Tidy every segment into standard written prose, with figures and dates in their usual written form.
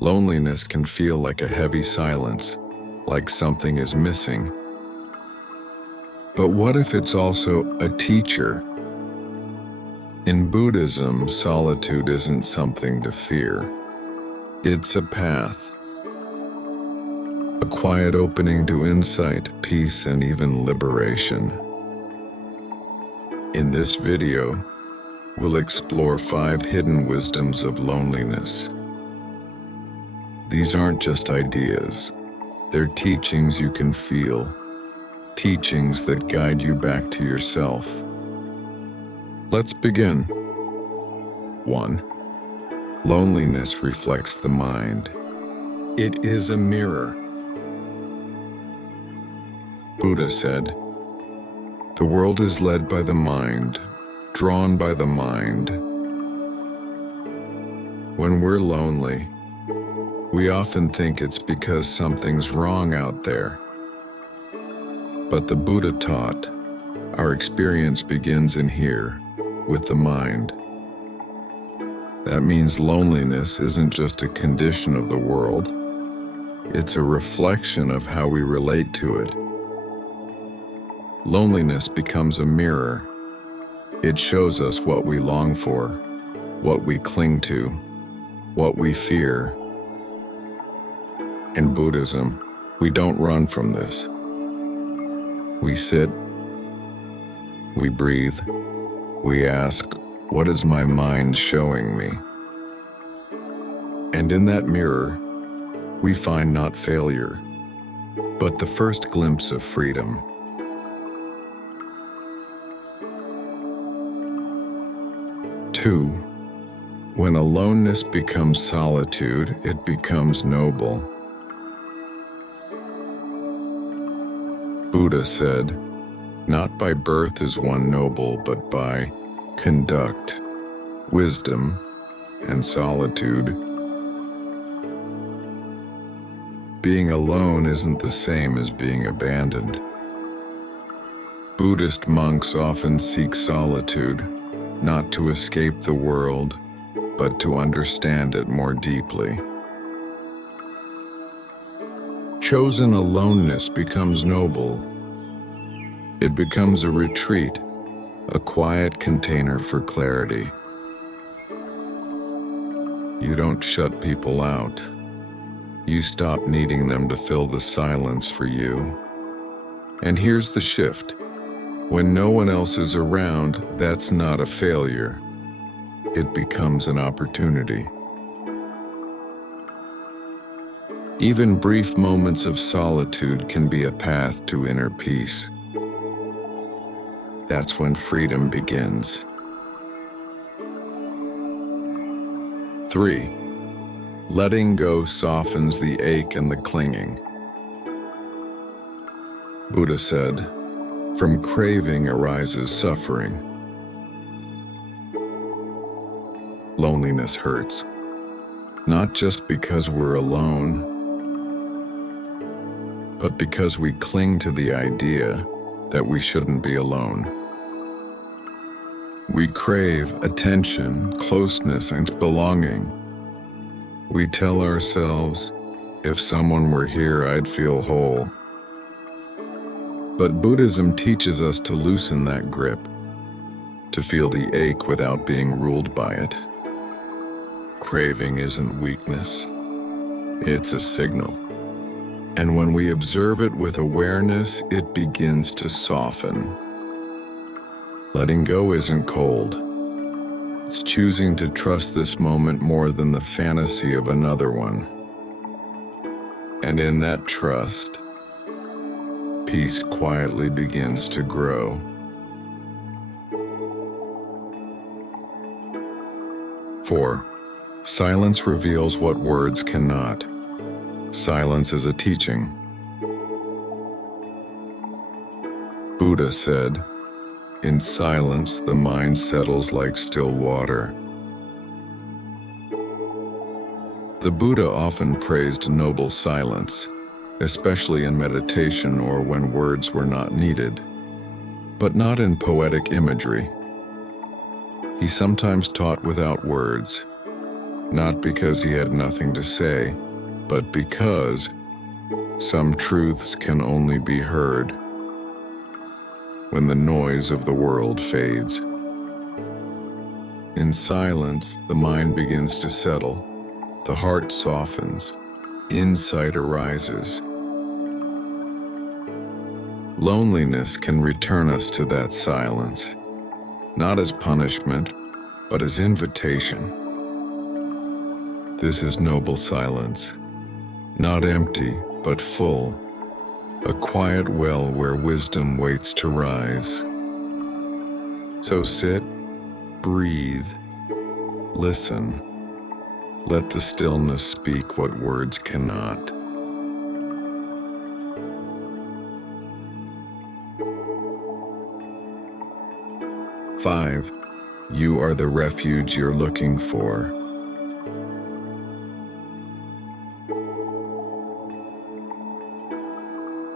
Loneliness can feel like a heavy silence, like something is missing. But what if it's also a teacher? In Buddhism, solitude isn't something to fear. It's a path. A quiet opening to insight, peace, and even liberation. In this video, we'll explore 5 hidden wisdoms of loneliness. These aren't just ideas. They're teachings you can feel, teachings that guide you back to yourself. Let's begin. 1. Loneliness reflects the mind. It is a mirror. Buddha said, "The world is led by the mind, drawn by the mind." When we're lonely, we often think it's because something's wrong out there. But the Buddha taught, our experience begins in here, with the mind. That means loneliness isn't just a condition of the world. It's a reflection of how we relate to it. Loneliness becomes a mirror. It shows us what we long for, what we cling to, what we fear. In Buddhism, we don't run from this. We sit, we breathe, we ask, what is my mind showing me? And in that mirror, we find not failure, but the first glimpse of freedom. 2. When aloneness becomes solitude, it becomes noble. Buddha said, "Not by birth is one noble, but by conduct, wisdom, and solitude." Being alone isn't the same as being abandoned. Buddhist monks often seek solitude, not to escape the world, but to understand it more deeply. Chosen aloneness becomes noble. It becomes a retreat, a quiet container for clarity. You don't shut people out. You stop needing them to fill the silence for you. And here's the shift. When no one else is around, that's not a failure. It becomes an opportunity. Even brief moments of solitude can be a path to inner peace. That's when freedom begins. 3. Letting go softens the ache and the clinging. Buddha said, "From craving arises suffering." Loneliness hurts, not just because we're alone, but because we cling to the idea that we shouldn't be alone. We crave attention, closeness, and belonging. We tell ourselves, if someone were here, I'd feel whole. But Buddhism teaches us to loosen that grip, to feel the ache without being ruled by it. Craving isn't weakness, it's a signal. And when we observe it with awareness, it begins to soften. Letting go isn't cold. It's choosing to trust this moment more than the fantasy of another one. And in that trust, peace quietly begins to grow. 4. Silence reveals what words cannot. Silence is a teaching. Buddha said, "In silence, the mind settles like still water." The Buddha often praised noble silence, especially in meditation or when words were not needed, but not in poetic imagery. He sometimes taught without words, not because he had nothing to say, but because some truths can only be heard when the noise of the world fades. In silence, the mind begins to settle, the heart softens, insight arises. Loneliness can return us to that silence, not as punishment, but as invitation. This is noble silence, not empty, but full, a quiet well where wisdom waits to rise. So sit, breathe, listen. Let the stillness speak what words cannot. Five, you are the refuge you're looking for.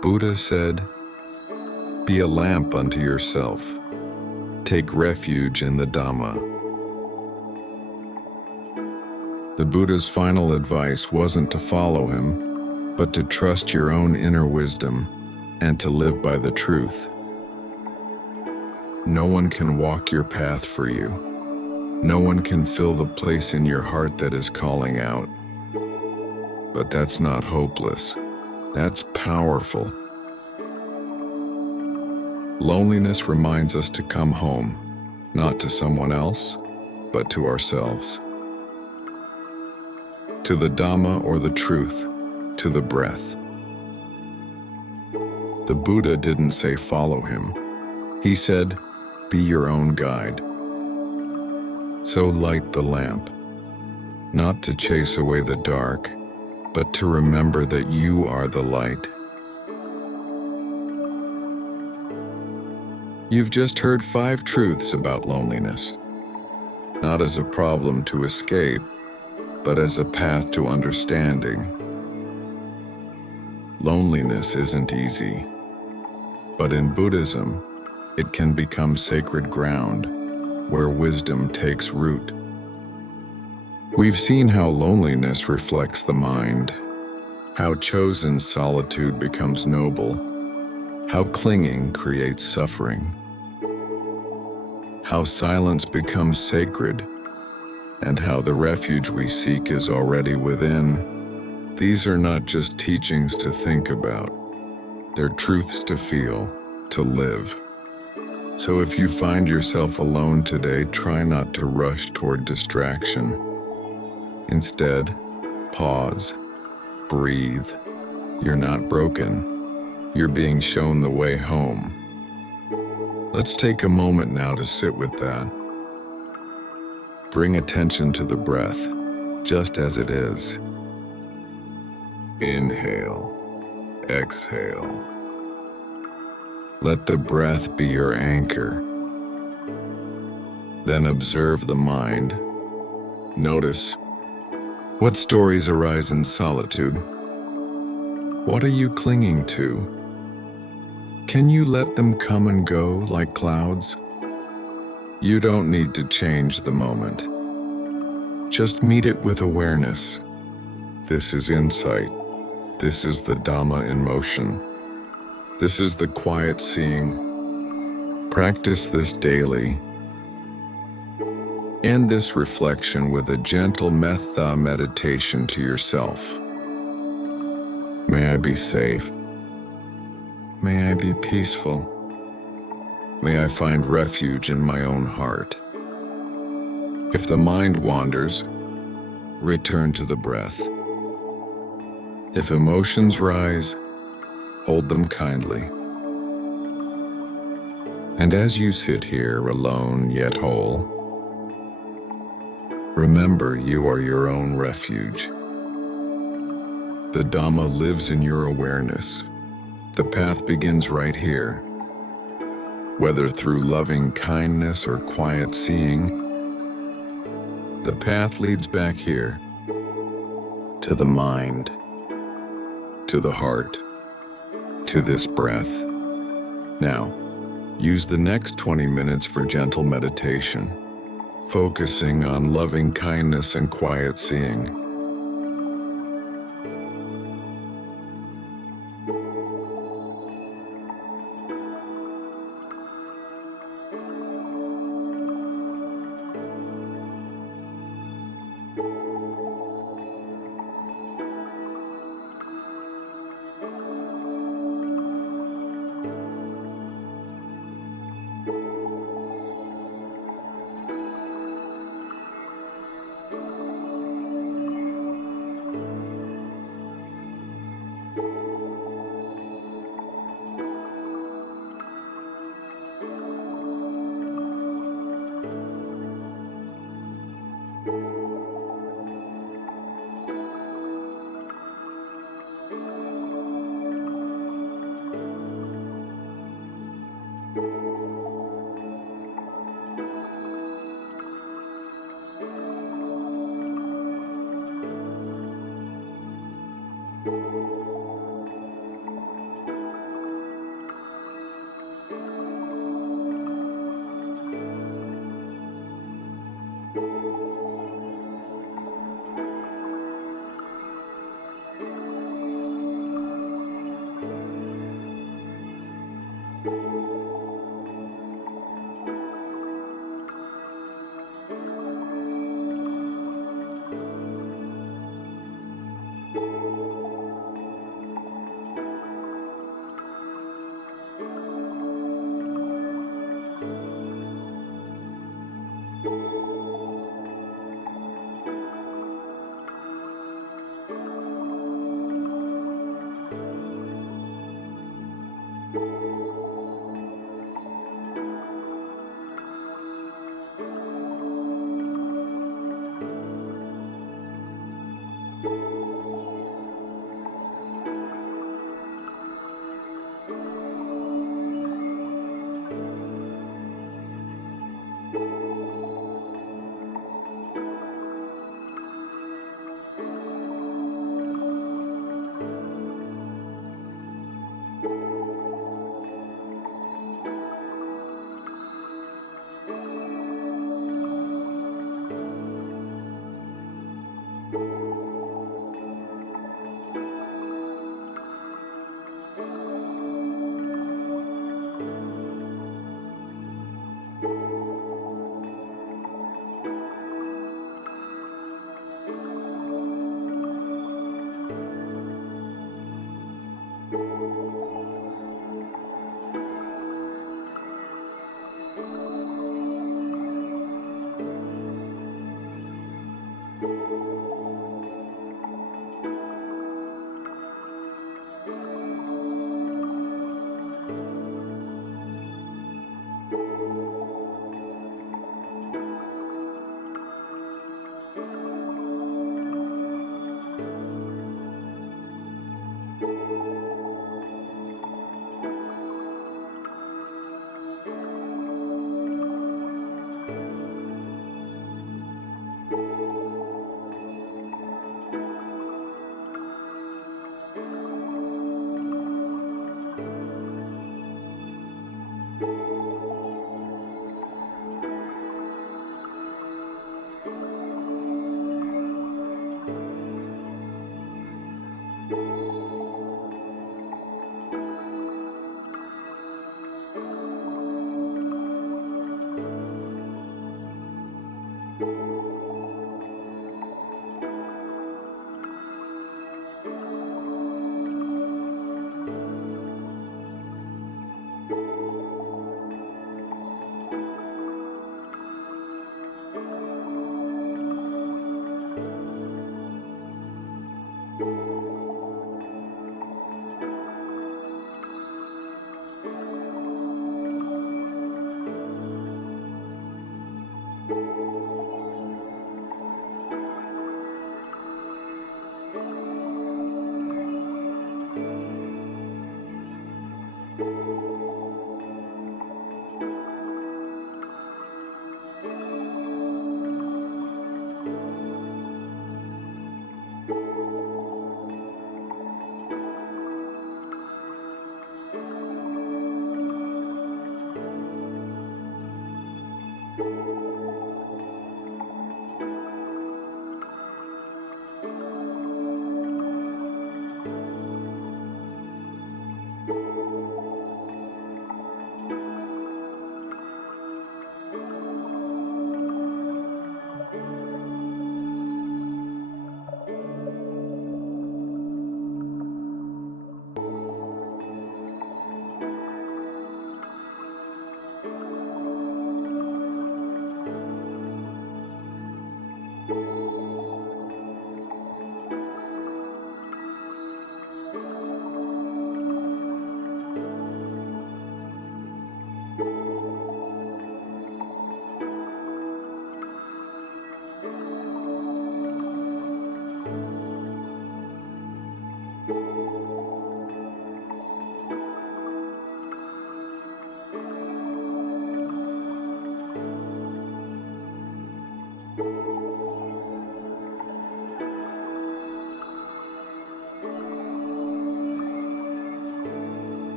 Buddha said, "Be a lamp unto yourself. Take refuge in the Dhamma." The Buddha's final advice wasn't to follow him, but to trust your own inner wisdom and to live by the truth. No one can walk your path for you. No one can fill the place in your heart that is calling out. But that's not hopeless. That's powerful. Loneliness reminds us to come home, not to someone else, but to ourselves. To the Dhamma or the truth, to the breath. The Buddha didn't say follow him. He said, be your own guide. So light the lamp, not to chase away the dark, but to remember that you are the light. You've just heard 5 truths about loneliness, not as a problem to escape, but as a path to understanding. Loneliness isn't easy, but in Buddhism, it can become sacred ground where wisdom takes root. We've seen how loneliness reflects the mind, how chosen solitude becomes noble, how clinging creates suffering, how silence becomes sacred, and how the refuge we seek is already within. These are not just teachings to think about, they're truths to feel, to live. So if you find yourself alone today, try not to rush toward distraction. Instead, pause, breathe. You're not broken. You're being shown the way home. Let's take a moment now to sit with that. Bring attention to the breath, just as it is. Inhale, exhale. Let the breath be your anchor. Then observe the mind. Notice, what stories arise in solitude? What are you clinging to? Can you let them come and go like clouds? You don't need to change the moment. Just meet it with awareness. This is insight. This is the Dhamma in motion. This is the quiet seeing. Practice this daily. End this reflection with a gentle metta meditation to yourself. May I be safe. May I be peaceful. May I find refuge in my own heart. If the mind wanders, return to the breath. If emotions rise, hold them kindly. And as you sit here alone yet whole, remember you are your own refuge. The Dhamma lives in your awareness. The path begins right here. Whether through loving kindness or quiet seeing, the path leads back here, to the mind, to the heart, to this breath. Now, use the next 20 minutes for gentle meditation. focusing on loving kindness and quiet seeing.